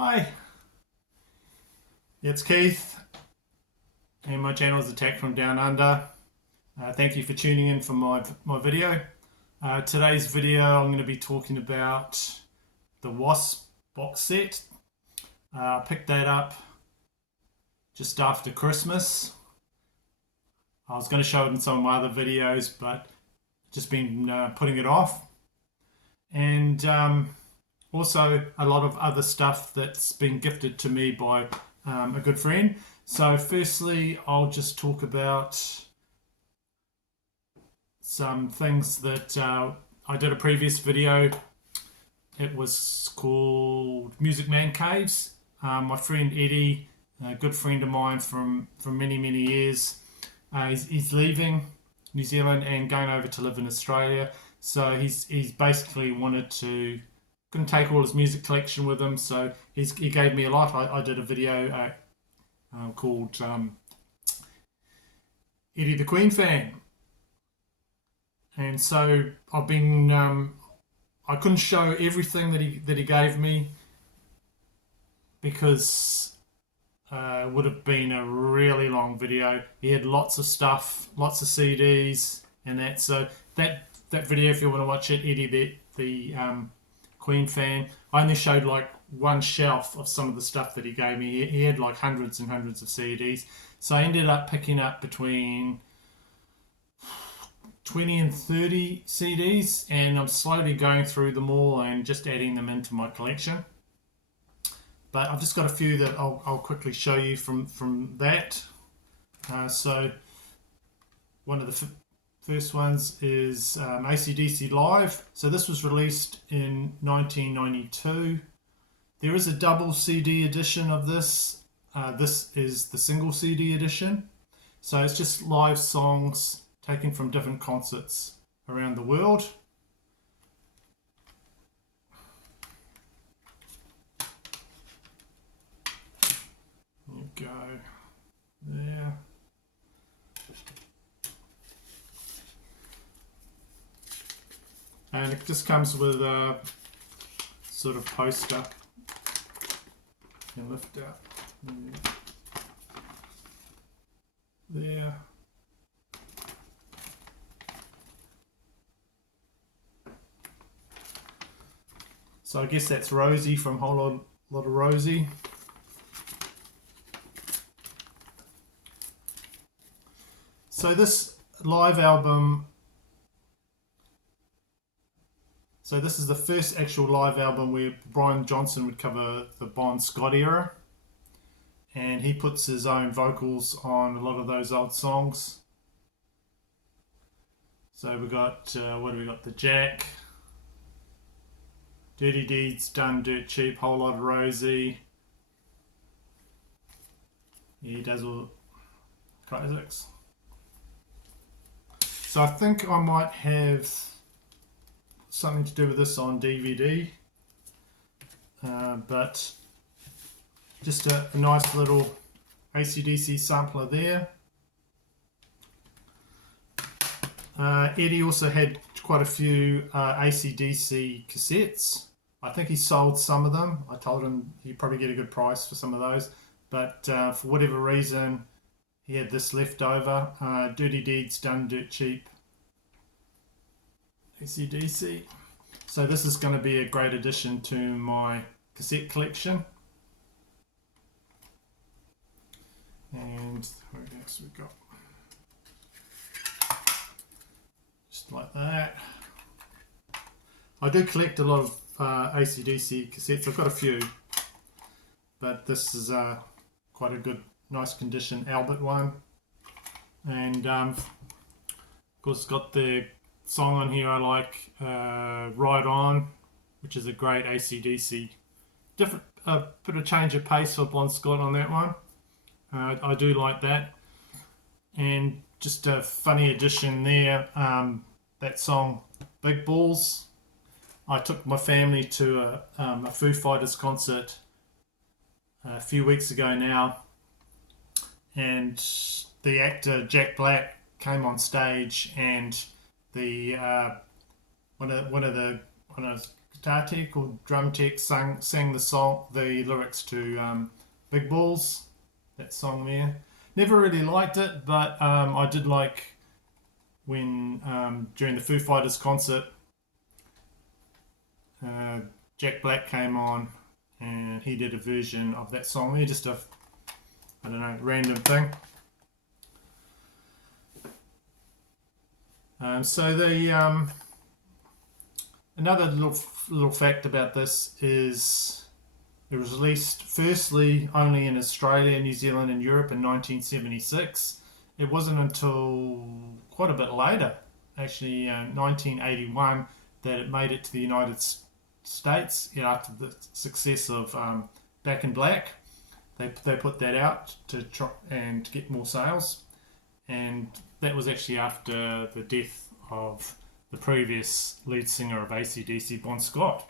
Hi, it's Keith, and my channel is Attack from Down Under. Thank you for tuning in for my video. Today's video I'm going to be talking about the WASP box set. I picked that up just after Christmas. I was going to show it in some of my other videos, but just been putting it off. And also a lot of other stuff that's been gifted to me by a good friend. So firstly, I'll just talk about some things that I did a previous video. It was called Music Man Caves. My friend Eddie, a good friend of mine from many years, he's leaving New Zealand and going over to live in Australia. So he's basically couldn't take all his music collection with him, so he gave me a lot. I did a video called Eddie the Queen Fan, and so I've been I couldn't show everything that he gave me because it would have been a really long video. He had lots of stuff, lots of CDs and that. So that video, if you want to watch it, Eddie the Queen Fan, I only showed like one shelf of some of the stuff that he gave me. He had like hundreds and hundreds of CDs. So I ended up picking up between 20 and 30 CDs, and I'm slowly going through them all and just adding them into my collection. But I've just got a few that I'll quickly show you from that. So one of the first ones is AC/DC Live. So this was released in 1992. There is a double CD edition of this. This is the single CD edition. So it's just live songs taken from different concerts around the world. There you go. There. And it just comes with a sort of poster. You can lift out. There. So I guess that's Rosie from Whole Lot of Rosie. So this live album, so this is the first actual live album where Brian Johnson would cover the Bon Scott era, and he puts his own vocals on a lot of those old songs. So we got, what do we got? The Jack, Dirty Deeds Done Dirt Cheap, Whole Lot of Rosie. He does all classics. So I think I might have something to do with this on DVD, but just a nice little AC/DC sampler there. Eddie also had quite a few AC/DC cassettes. I think he sold some of them. I told him he'd probably get a good price for some of those, but for whatever reason he had this left over. Dirty Deeds Done Dirt Cheap, AC/DC. So this is going to be a great addition to my cassette collection. And what else we got? Just like that. I do collect a lot of AC/DC cassettes. I've got a few, but this is quite a good, nice condition Albert one. And of course, it's got the song on here I like, Ride On, which is a great AC/DC. Different, bit of change of pace for Bon Scott on that one. I do like that. And just a funny addition there, that song Big Balls. I took my family to a Foo Fighters concert a few weeks ago now, and the actor Jack Black came on stage, and the one of guitar tech or drum tech sang the lyrics to Big Balls, that song there. Never really liked it, but I did like when during the Foo Fighters concert, Jack Black came on and he did a version of that song there, just a, I don't know, random thing. So the another little fact about this is it was released firstly only in Australia, New Zealand and Europe in 1976. It wasn't until quite a bit later, actually 1981, that it made it to the United States, after the success of Back in Black. They put that out to try and get more sales, and that was actually after the death of the previous lead singer of AC/DC, Bon Scott.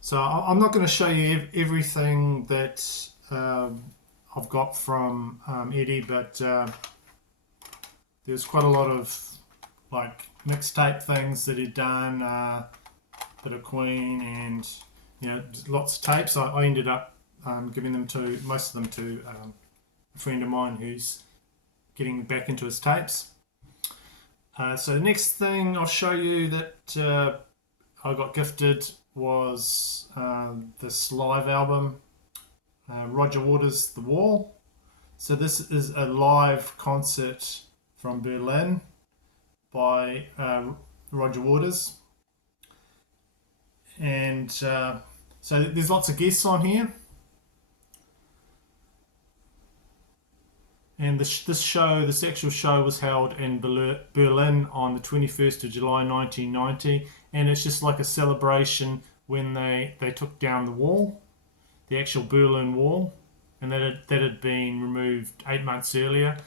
So I'm not going to show you everything that I've got from Eddie, but there's quite a lot of like mixtape things that he'd done, bit of Queen, and lots of tapes. I ended up giving them to most of them to a friend of mine who's getting back into his tapes. So the next thing I'll show you that I got gifted was this live album, Roger Waters' The Wall. So this is a live concert from Berlin by Roger Waters. And so there's lots of guests on here. And this actual show was held in Berlin on the 21st of July 1990, and it's just like a celebration when they took down the wall, the actual Berlin Wall, and that had been removed 8 months earlier.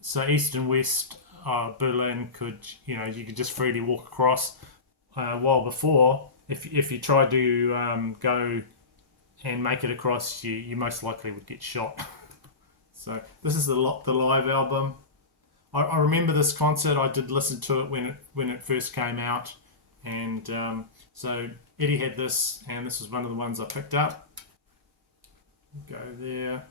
So East and West Berlin you could just freely walk across, while before, if you tried to go and make it across, you most likely would get shot. So this is the live album. I remember this concert. I did listen to it when it first came out, and so Eddie had this, and this was one of the ones I picked up. Go there.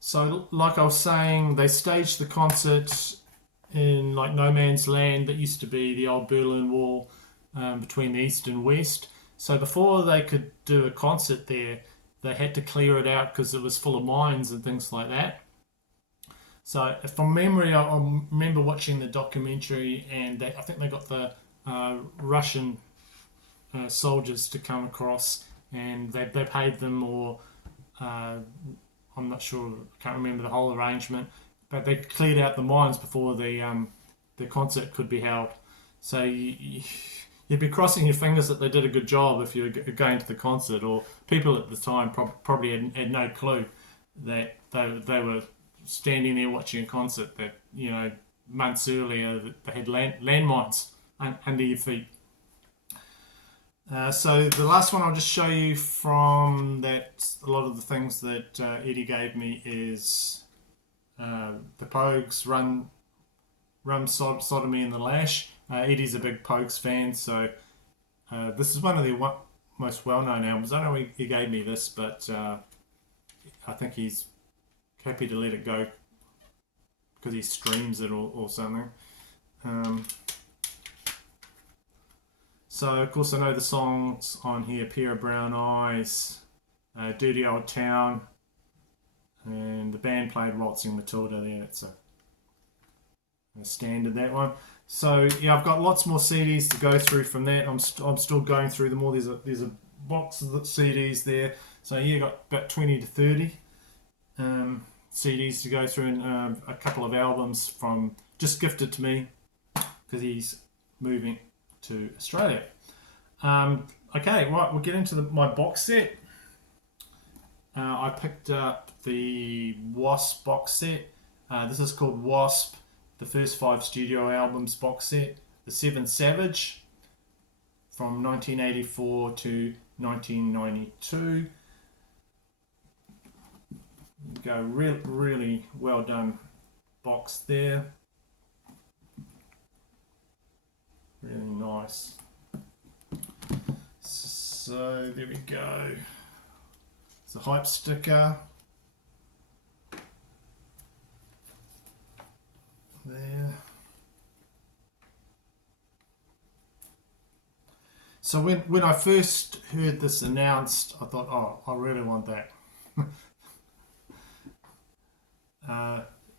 So like I was saying, they staged the concert in like no man's land that used to be the old Berlin Wall, between the East and West. So before they could do a concert there, they had to clear it out because it was full of mines and things like that. So from memory, I remember watching the documentary, and I think they got the Russian soldiers to come across, and they paid them, or I'm not sure, can't remember the whole arrangement, but they cleared out the mines before the concert could be held. So you'd be crossing your fingers that they did a good job if you're going to the concert, or people at the time probably had no clue that they were standing there watching a concert that, months earlier they had landmines under your feet. So the last one I'll just show you from that, a lot of the things that Eddie gave me is the Pogues, Rum Sodomy and the Lash. Eddie's a big Pogues fan, so this is one of their most well-known albums. I don't know he gave me this, but I think he's happy to let it go because he streams it or something. So, of course, I know the songs on here: Pair of Brown Eyes, Dirty Old Town, and the band played Waltzing Matilda there. It's a standard, that one. So, yeah, I've got lots more CDs to go through from that. I'm still going through them all. There's a box of CDs there. So, yeah, got about 20 to 30 CDs to go through, and a couple of albums from just gifted to me because he's moving to Australia. Okay, right, we'll get into my box set. I picked up the WASP box set. This is called WASP, the first 5 studio albums box set. The 7 Savage from 1984 to 1992. Go really well done box there. Really nice. So there we go. It's a hype sticker. There. So when I first heard this announced, I thought, oh, I really want that.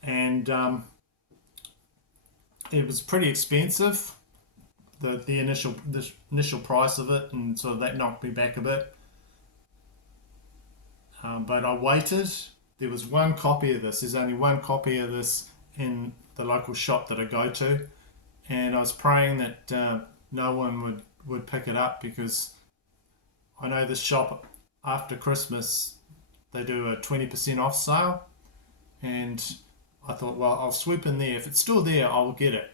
And it was pretty expensive, the initial price of it, and so that knocked me back a bit. But I waited. There was one copy of this. There's only one copy of this in the local shop that I go to, and I was praying that no one would pick it up, because I know this shop after Christmas they do a 20% off sale, and I thought, well, I'll swoop in there. If it's still there, I'll get it.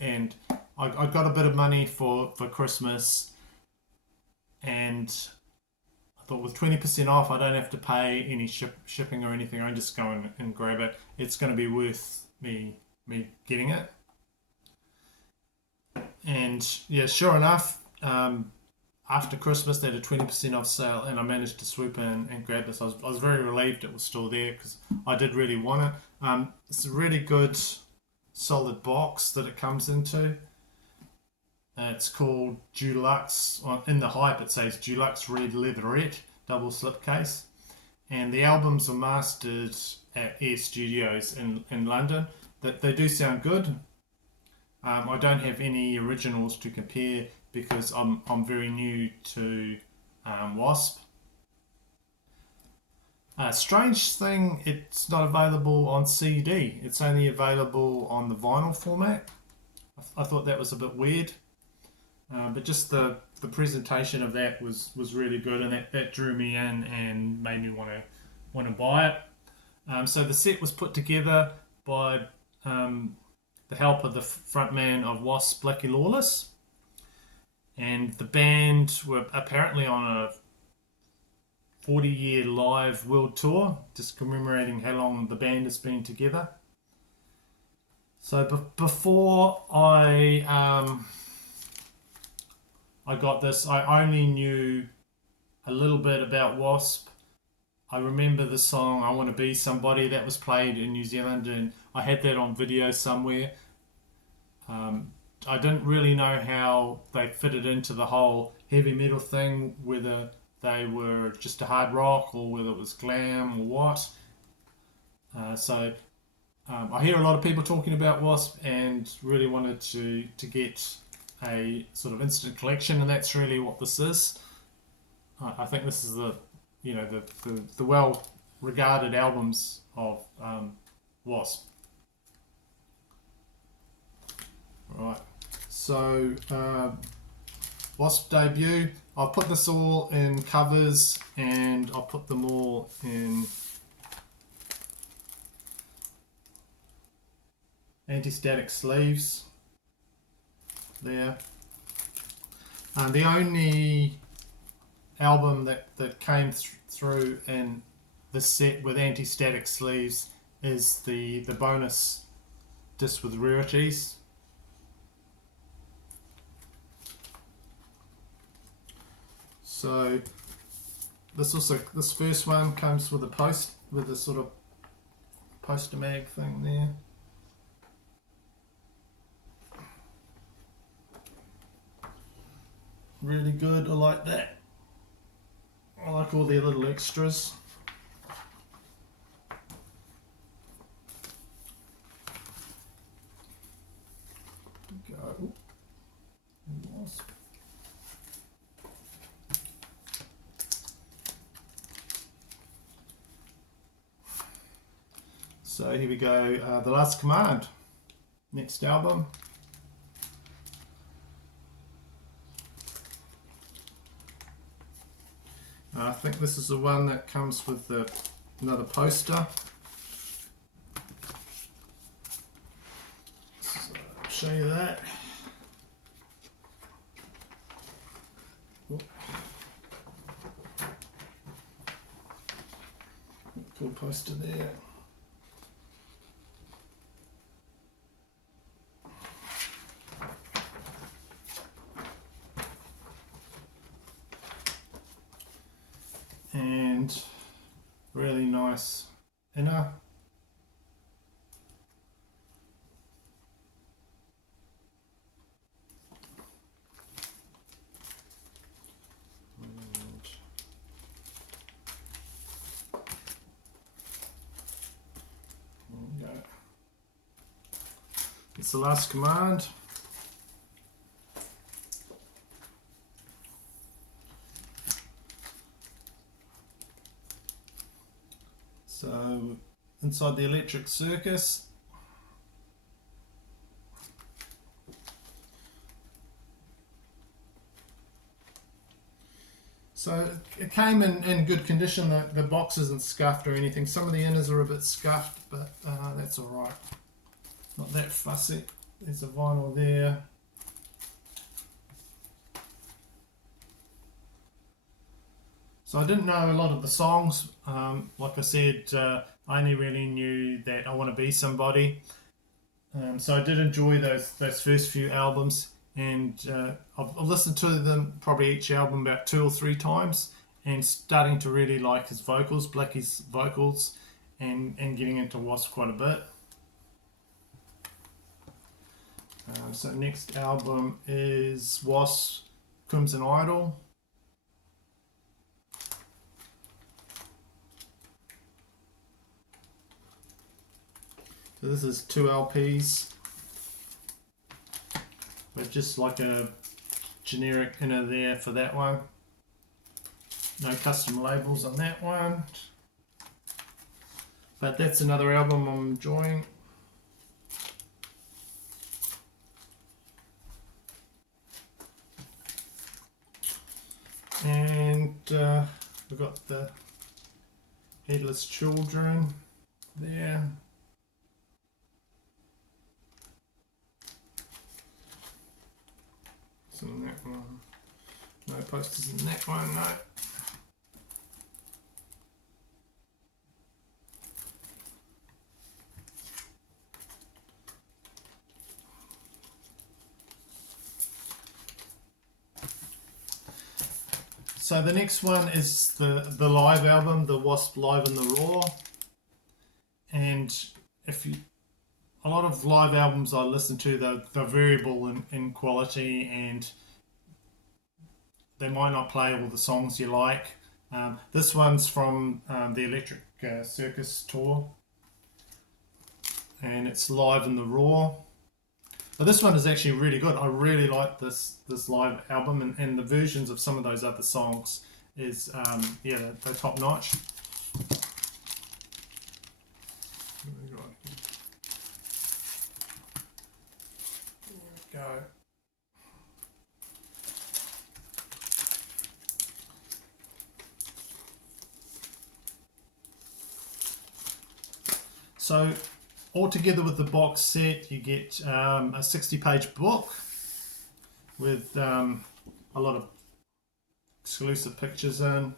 And I got a bit of money for Christmas, and I thought with 20% off, I don't have to pay any shipping or anything. I just go in and grab it. It's going to be worth me getting it. And yeah, sure enough, after Christmas they had a 20% off sale, and I managed to swoop in and grab this. I was very relieved it was still there, because I did really want it. It's a really good solid box that it comes into. It's called Deluxe. In the hype it says Deluxe Red Leatherette double slipcase, and the albums are mastered at Air Studios in London. They do sound good. I don't have any originals to compare, because I'm very new to WASP. Strange thing, it's not available on CD. It's only available on the vinyl format. I thought that was a bit weird, but just the presentation of that was really good, and that drew me in and made me want to buy it. So the set was put together by the help of the frontman of WASP, Blackie Lawless, and the band were apparently on a 40-year live world tour, just commemorating how long the band has been together. So before I got this, I only knew a little bit about WASP. I remember the song "I Want to Be Somebody" that was played in New Zealand, and I had that on video somewhere. I didn't really know how they fitted into the whole heavy metal thing, whether they were just a hard rock or whether it was glam or what. So I hear a lot of people talking about WASP, and really wanted to get a sort of instant collection, and that's really what this is. I think this is the well regarded albums of WASP. Right, so WASP debut. I'll put this all in covers, and I'll put them all in anti-static sleeves there. The only album that came through in the set with anti-static sleeves is the bonus disc with rarities. So this first one comes with a sort of poster mag thing there. Really good, I like that. I like all their little extras. Go. Wasp. So here we go, The Last Command, next album. I think this is the one that comes with another poster. So I'll show you that. Cool poster there. And really nice inner. It's the last command. So inside the electric circus, so it came in good condition. The box isn't scuffed or anything. Some of the inners are a bit scuffed, but that's all right. Not that fussy. There's a vinyl there. So I didn't know a lot of the songs. Like I said, I only really knew that I Want to Be Somebody. So I did enjoy those first few albums, and I've listened to them probably each album about 2 or 3 times, and starting to really like his vocals, Blackie's vocals, and getting into WASP quite a bit. So next album is WASP Crimson Idol. So this is 2 LPs with just like a generic inner there for that one. No custom labels on that one. But that's another album I'm enjoying. And we've got the Headless Children there. Some in that one. No posters in that one, no. So the next one is the live album, the WASP Live in the Raw. And a lot of live albums I listen to, they're variable in quality, and they might not play all the songs you like. This one's from the Electric Circus tour, and it's Live in the Raw. But this one is actually really good. I really like this live album, and the versions of some of those other songs is yeah, they're top notch. Go. So all together with the box set, you get a 60-page book with a lot of exclusive pictures in.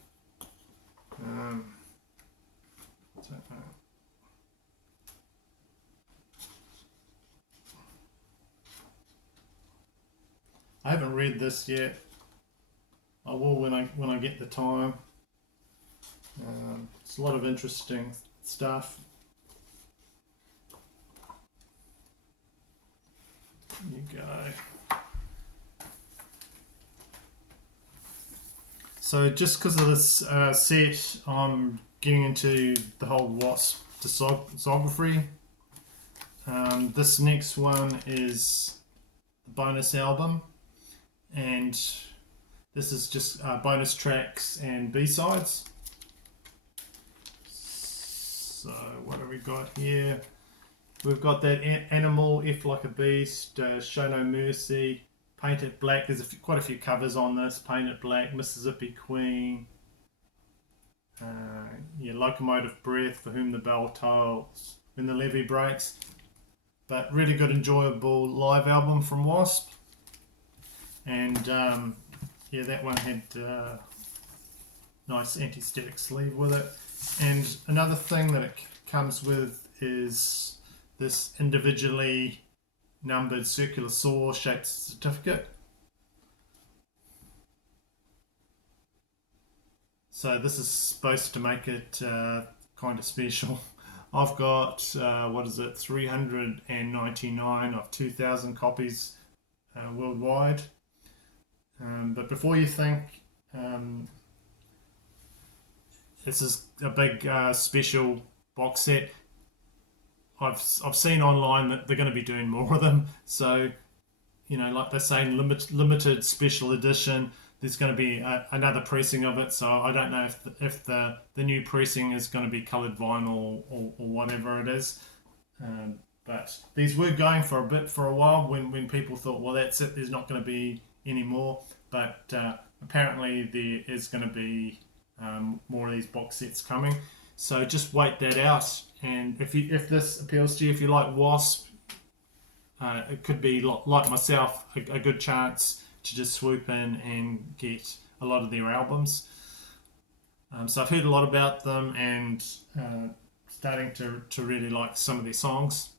I haven't read this yet. I will when I get the time. It's a lot of interesting stuff. There you go. So just because of this set, I'm getting into the whole WASP discography. This next one is the bonus album, and this is just bonus tracks and B-sides. So what have we got here? We've got that Animal, F Like a Beast, Show No Mercy, Paint It Black. There's quite a few covers on this. Paint It Black, Mississippi Queen, yeah, Locomotive Breath, For Whom the Bell Tolls, When the Levee Breaks. But really good, enjoyable live album from WASP. And yeah, that one had nice anti-static sleeve with it. And another thing that it comes with is this individually numbered circular saw shaped certificate. So this is supposed to make it kind of special. I've got, what is it, 399 of 2,000 copies worldwide. But before you think this is a big special box set, I've seen online that they're going to be doing more of them. So, you know, like they're saying, limited special edition. There's going to be another pressing of it. So I don't know if the new pressing is going to be coloured vinyl or whatever it is. But these were going for a while when people thought, well, that's it. There's not going to be any more. But apparently there is going to be more of these box sets coming. So just wait that out. And if this appeals to you, if you like WASP, it could be like myself a good chance to just swoop in and get a lot of their albums. So I've heard a lot about them and starting to really like some of their songs.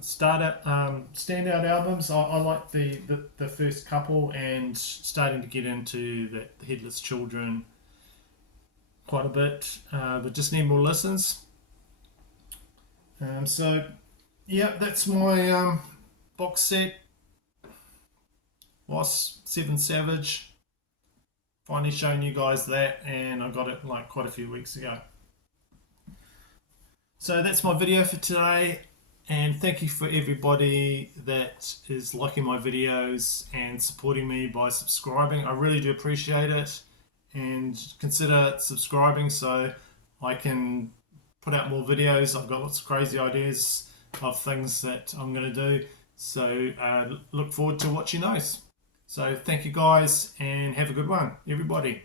Standout albums, I like the first couple, and starting to get into the Headless Children quite a bit, but just need more listens. So yeah, that's my box set. WASP 7 Savage. Finally showing you guys that, and I got it like quite a few weeks ago. So that's my video for today, and thank you for everybody that is liking my videos and supporting me by subscribing. I really do appreciate it, and consider subscribing so I can put out more videos. I've got lots of crazy ideas of things that I'm going to do, so look forward to watching those. So thank you guys, and have a good one, everybody.